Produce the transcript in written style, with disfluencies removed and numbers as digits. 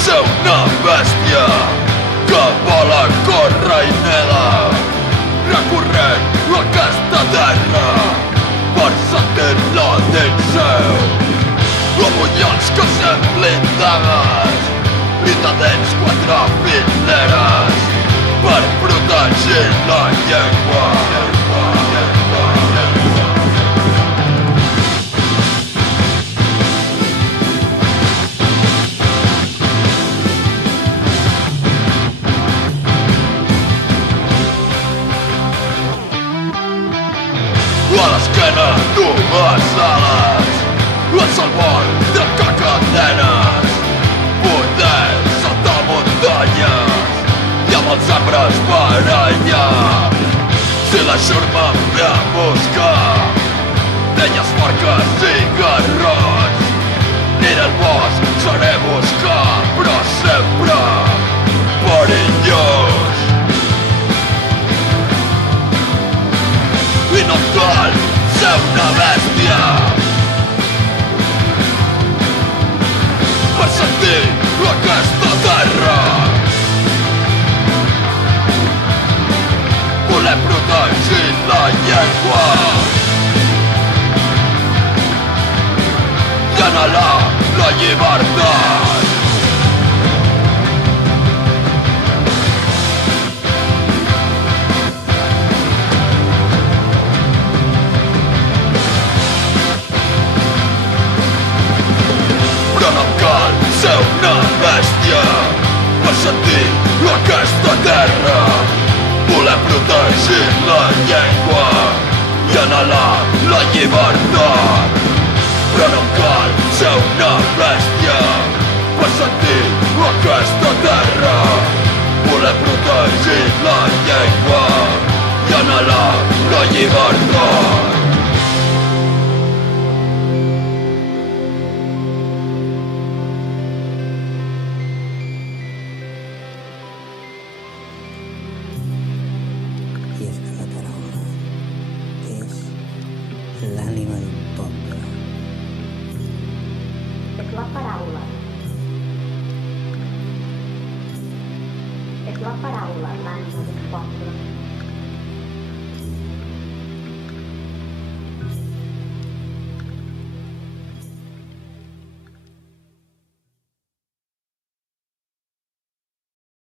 ser una bèstia que vola, corre i neda, recorrent aquesta terra per sentir-la dins seu. Punyals que semblin dagues i te tens 4 fileres per protegir la llengua. A l'esquena dues ales, ets el món trencar cadenes, poder saltar muntanyes i amb els arbres barallar. Si la xurma em ve a buscar, penyes forques i garrots, aniré al bosc, seré buscar, però sempre perillós. I no cal ser una bèstia per sentir aquesta terra. Volem protegir la llengua i anhelar la llibertat. Però no cal ser una bèstia per sentir aquesta terra. Volem protegir la llengua i anhelar la llibertat. Però no cal ser una bèstia per sentir aquesta terra. Volem protegir la llengua i anhelar la llibertat. I és que la paraula és l'ànima d'un poble. És la paraula. És la paraula l'ànima d'un poble.